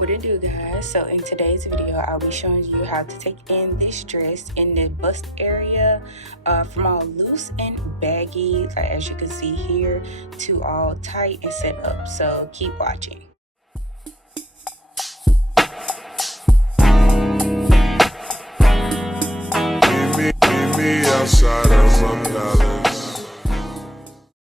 What it do, guys? So in today's video I'll be showing you how to take in this dress in the bust area, from all loose and baggy, like as you can see here, to all tight and set up. So keep watching.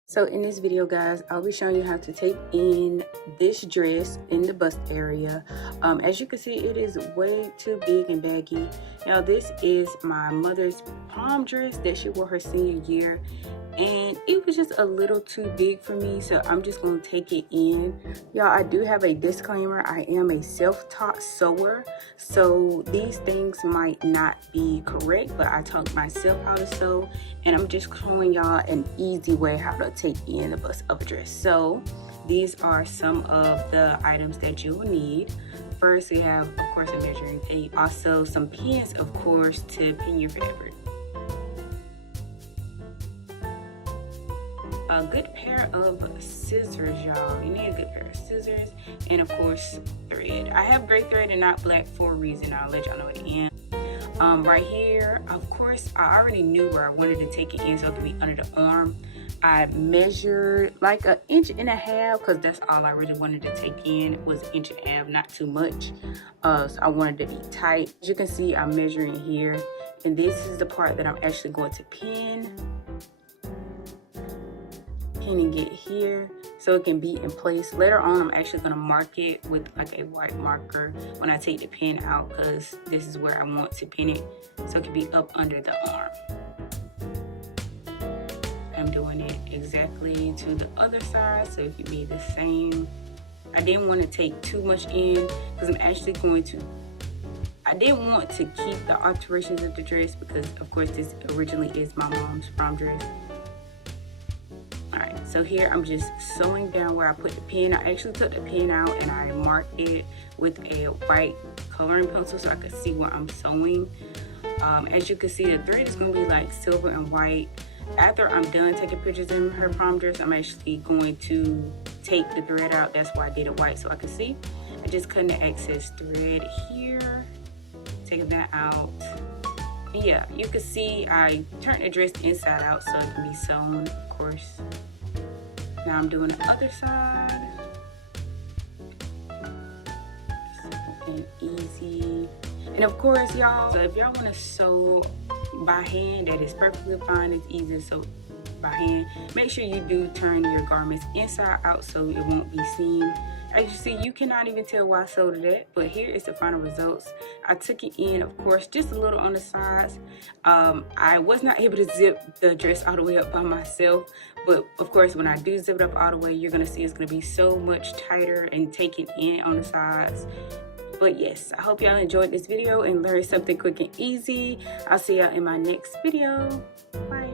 So in this video, guys, I'll be showing you how to take in this dress in the bust area. As you can see, it is way too big and baggy. Now, this is my mother's prom dress that she wore her senior year, and it was just a little too big for me, so I'm just going to take it in. Y'all, I do have a disclaimer. I am a self-taught sewer, so these things might not be correct, but I taught myself how to sew, and I'm just showing y'all an easy way how to take in the bust of a dress. So these are some of the items that you will need. First, we have, of course, a measuring tape, also some pins, of course, to pin your fabric. A good pair of scissors, y'all. You need a good pair of scissors, and of course thread. I have gray thread and not black for a reason. I'll let y'all know at the end. Right here, of course, I already knew where I wanted to take it in, so it could be under the arm. I measured like 1.5 inches because that's all I really wanted to take in, was 1.5 inches, not too much. So I wanted to be tight. As you can see, I'm measuring here, and this is the part that I'm actually going to pin and get here so it can be in place. Later on, I'm actually going to mark it with like a white marker when I take the pin out, because this is where I want to pin it so it can be up under the arm. I'm doing it exactly to the other side so it can be the same. I didn't want to take too much in because I'm actually going to, I didn't want to keep the alterations of the dress because of course this originally is my mom's prom dress. Alright, so here I'm just sewing down where I put the pin. I actually took the pin out and I marked it with a white coloring pencil so I could see where I'm sewing. As you can see, the thread is going to be like silver and white. After I'm done taking pictures in her prom dress, I'm actually going to take the thread out. That's why I did it white so I could see. I just cut the excess thread here, taking that out. And yeah, you can see I turned the dress inside out so it can be sewn, of course. Now I'm doing the other side. Something easy. And of course, y'all, so if y'all want to sew by hand, that is perfectly fine. It's easy to sew by hand. Make sure you do turn your garments inside out so it won't be seen. As you see, you cannot even tell why I sewed it, but here is the final results. I took it in, of course, just a little on the sides. I was not able to zip the dress all the way up by myself, but of course, when I do zip it up all the way, you're gonna see it's gonna be so much tighter and take it in on the sides. But yes, I hope y'all enjoyed this video and learned something quick and easy. I'll see y'all in my next video. Bye.